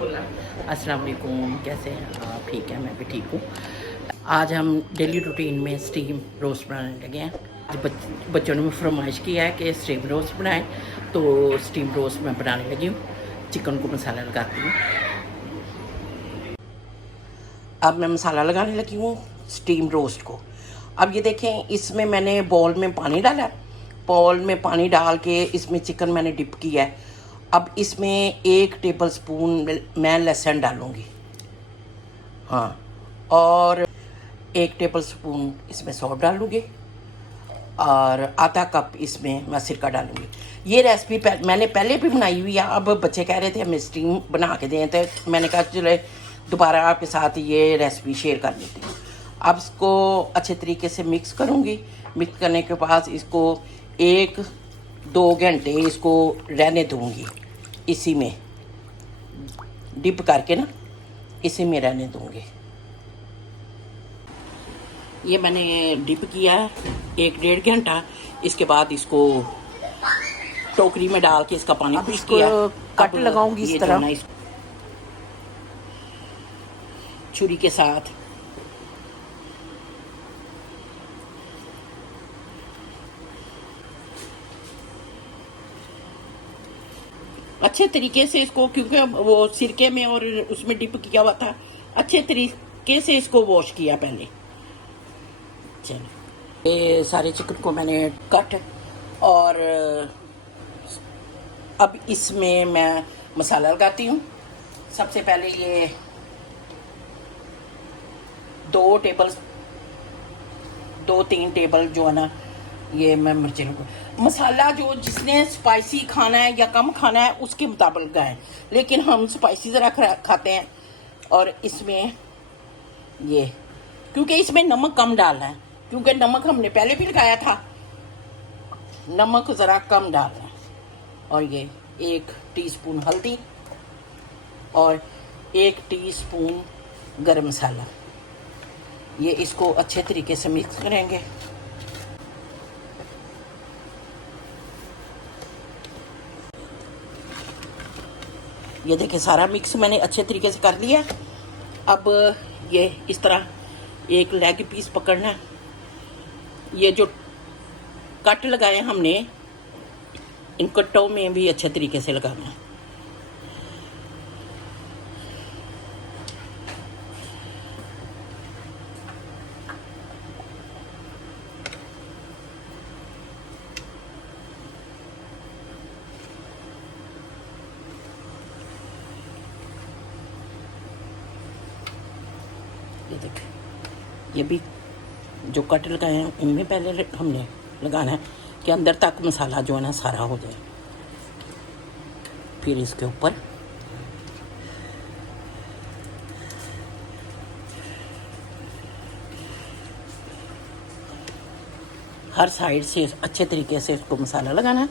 अस्सलाम वालेकुम, कैसे हैं आप? ठीक है, मैं भी ठीक हूँ। आज हम डेली रूटीन में स्टीम रोस्ट बनाने लगे हैं। बच्चों ने फरमाइश किया है कि स्टीम रोस्ट बनाएं, तो स्टीम रोस्ट मैं बनाने लगी हूँ। चिकन को मसाला लगाती हूँ। अब मैं मसाला लगाने लगी हूँ स्टीम रोस्ट को। अब ये देखें, इसमें मैंने बॉल में पानी डाला है। बॉल में पानी डाल के इसमें चिकन मैंने डिप किया है। अब इसमें 1 टेबल स्पून मैं लहसुन डालूँगी, हाँ, और 1 टेबल स्पून इसमें सॉल्ट डालूँगी और आधा कप इसमें मैं सिरका डालूँगी। ये रेसिपी मैंने पहले भी बनाई हुई है। अब बच्चे कह रहे थे हमें स्टीम बना के दें, तो मैंने कहा चलो दोबारा आपके साथ ये रेसिपी शेयर कर लेती हूँ। अब इसको अच्छे तरीके से मिक्स करूँगी। मिक्स करने के बाद इसको 1-2 घंटे इसको रहने दूँगी, इसी में डिप करके ना, इसी में रहने दूँगी। ये मैंने डिप किया है 1-1.5 घंटा। इसके बाद इसको टोकरी में डाल के इसका पानी खुश किया। कट लगाऊंगी इस तरह छुरी के साथ। अच्छे तरीके से इसको, क्योंकि वो सिरके में और उसमें डिप किया हुआ था, अच्छे तरीके से इसको वॉश किया पहले। चलो, ये सारे चिकन को मैंने कट, और अब इसमें मैं मसाला लगाती हूँ। सबसे पहले ये 2-3 टेबल जो है ना, ये मैं मिर्चें को मसाला, जो जिसने स्पाइसी खाना है या कम खाना है उसके मुताबिक लगाएं, लेकिन हम स्पाइसी ज़रा खाते हैं। और इसमें ये, क्योंकि इसमें नमक कम डालना है, क्योंकि नमक हमने पहले भी लगाया था, नमक ज़रा कम डालना है। और ये 1 टीस्पून हल्दी और 1 टीस्पून गरम मसाला, ये इसको अच्छे तरीके से मिक्स करेंगे। ये देखिए, सारा मिक्स मैंने अच्छे तरीके से कर लिया। अब ये इस तरह एक लेग पीस पकड़ना, ये जो कट लगाए हमने, इन कट्टों में भी अच्छे तरीके से लगाना है। ये देखिए, ये भी जो कट लगाए हैं इनमें पहले हमने लगाना है कि अंदर तक मसाला जो है ना सारा हो जाए। फिर इसके ऊपर हर साइड से अच्छे तरीके से इसको मसाला लगाना है।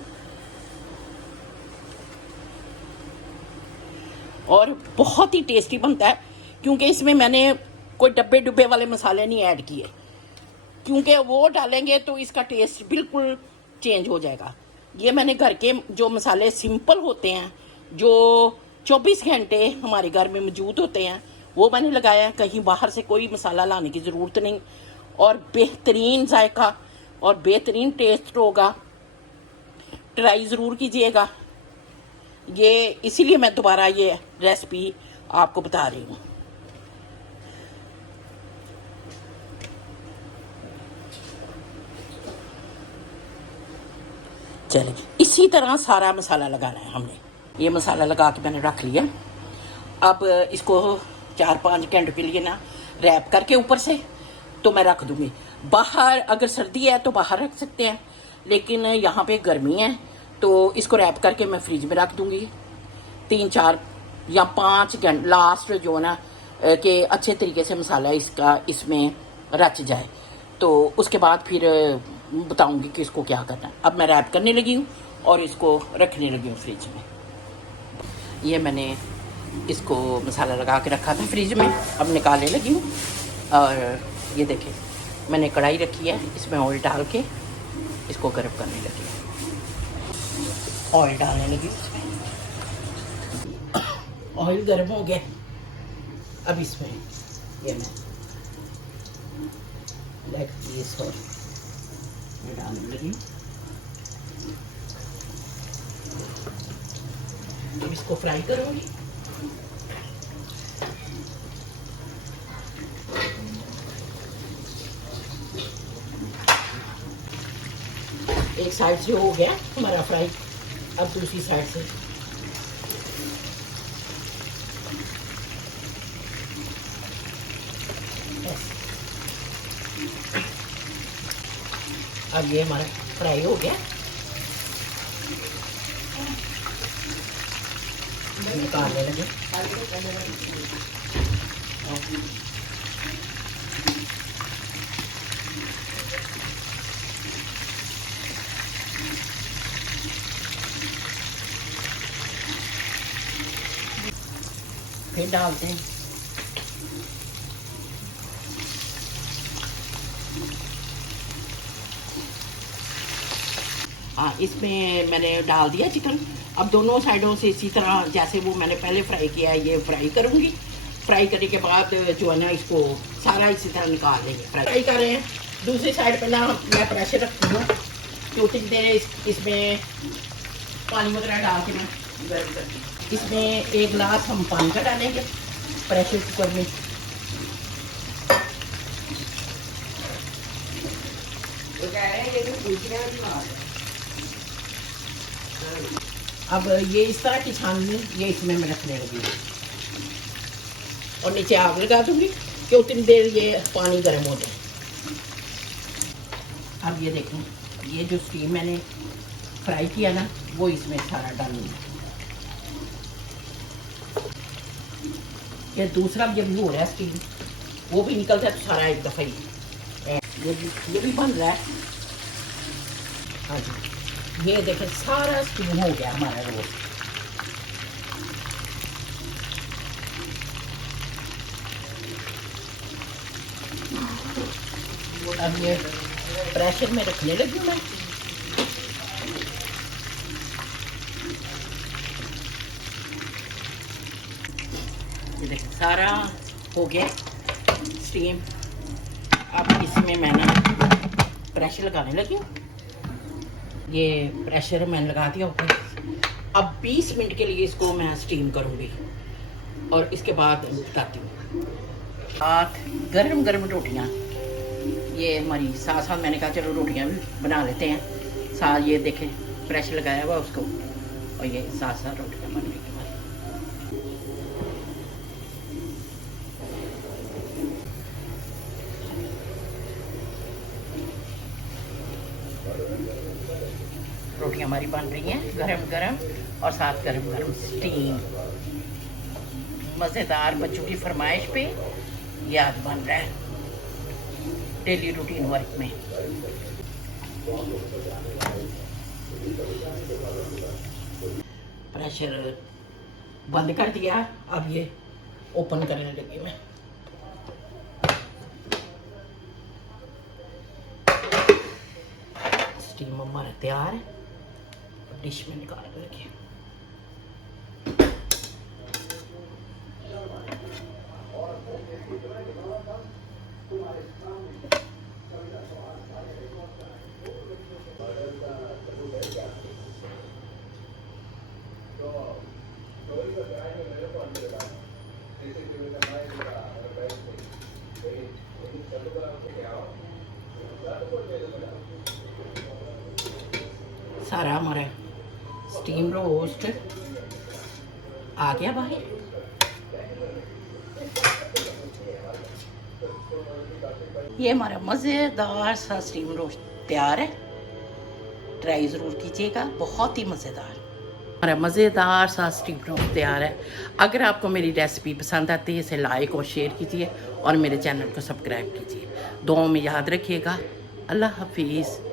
और बहुत ही टेस्टी बनता है, क्योंकि इसमें मैंने कोई डब्बे वाले मसाले नहीं ऐड किए, क्योंकि वो डालेंगे तो इसका टेस्ट बिल्कुल चेंज हो जाएगा। ये मैंने घर के जो मसाले सिंपल होते हैं, जो 24 घंटे हमारे घर में मौजूद होते हैं, वो मैंने लगाया है। कहीं बाहर से कोई मसाला लाने की ज़रूरत नहीं, और बेहतरीन जायका और बेहतरीन टेस्ट होगा। ट्राई ज़रूर कीजिएगा। ये इसीलिए मैं दोबारा ये रेसिपी आपको बता रही हूँ। चलिए, इसी तरह सारा मसाला लगाना है हमने। ये मसाला लगा के मैंने रख लिया। अब इसको 4-5 घंटे के लिए ना रैप करके ऊपर से तो मैं रख दूँगी। बाहर अगर सर्दी है तो बाहर रख सकते हैं, लेकिन यहाँ पे गर्मी है तो इसको रैप करके मैं फ्रिज में रख दूँगी 3-4 या 5 घंटे, लास्ट जो है ना कि अच्छे तरीके से मसाला इसका इसमें रच जाए। तो उसके बाद फिर बताऊंगी कि इसको क्या करना है। अब मैं रैप करने लगी हूँ और इसको रखने लगी हूँ फ्रिज में। ये मैंने इसको मसाला लगा के रखा था फ्रिज में, अब निकालने लगी हूँ। और ये देखिए, मैंने कढ़ाई रखी है, इसमें ऑयल डाल के इसको गर्म करने लगी हूँ। ऑयल डालने लगी इसमें, ऑयल गर्म हो गया। अब इसमें ये मैं लेग पीस और मैं डालने लगी। अब इसको फ्राई करूंगी। एक साइड से हो गया हमारा फ्राई, अब दूसरी साइड से अब ये हमारा फ्राई हो गया। निकालने लगे। फिर डालते हैं। हाँ, इसमें मैंने डाल दिया चिकन। अब दोनों साइडों से इसी तरह जैसे वो मैंने पहले फ्राई किया है, ये फ्राई करूँगी। फ्राई करने के बाद जो है ना, इसको सारा इसी तरह निकाल देंगे। फ्राई कर रहे हैं। दूसरी साइड पे ना मैं प्रेशर रखती हूँ, क्योंकि देर इसमें पानी वगैरह डाल के मैं गर्म करती हूँ। इसमें 1 गिलास हम पानी का डालेंगे प्रेशर कुकर में। अब ये इस तरह की छाननी ये इसमें मैं रखने लगी और नीचे आग लगा दूंगी कि उतनी देर ये पानी गर्म हो जाए। अब ये देखें, ये जो स्टीम मैंने फ्राई किया ना, वो इसमें सारा डालूंगी। ये दूसरा जब भी हो रहा है स्टीम, वो भी निकलता है तो सारा एक दफ़ा ही। ये भी बन रहा है। हाँ जी, ये देखें सारा स्टीम हो गया हमारा रोस्ट। अब ये प्रेशर में रखने लगी हूँ मैं। ये देखें सारा हो गया स्टीम। अब इसमें मैंने प्रेशर लगाने लगी हूँ। ये प्रेशर मैंने लगा दिया ऊपर। अब 20 मिनट के लिए इसको मैं स्टीम करूँगी और इसके बाद बताती हूँ। साथ गरम गरम रोटियाँ, ये हमारी साथ साथ मैंने कहा चलो रोटियाँ भी बना लेते हैं। साथ ये देखें प्रेशर लगाया हुआ उसको, और ये साथ साथ रोटियाँ बन गई हमारी। रोटियाँ हमारी बन रही हैं गरम गरम और साथ गरम गरम स्टीम। मज़ेदार, बच्चों की फरमाइश पे याद बन रहा है डेली रूटीन वर्क में। प्रेशर बंद कर दिया। अब ये ओपन करने लगी मैं। स्टीम हमारा तैयार है, डिश में निकाल लगे। सारा हमारा स्टीम रोस्ट आ गया बाहर। ये हमारा मज़ेदार सा स्टीम रोस्ट तैयार है। ट्राई ज़रूर कीजिएगा, बहुत ही मज़ेदार। हमारा मज़ेदार सा स्टीम रोस्ट तैयार है। अगर आपको मेरी रेसिपी पसंद आती है, इसे लाइक और शेयर कीजिए और मेरे चैनल को सब्सक्राइब कीजिए। दुआओं में याद रखिएगा। अल्लाह हाफिज़।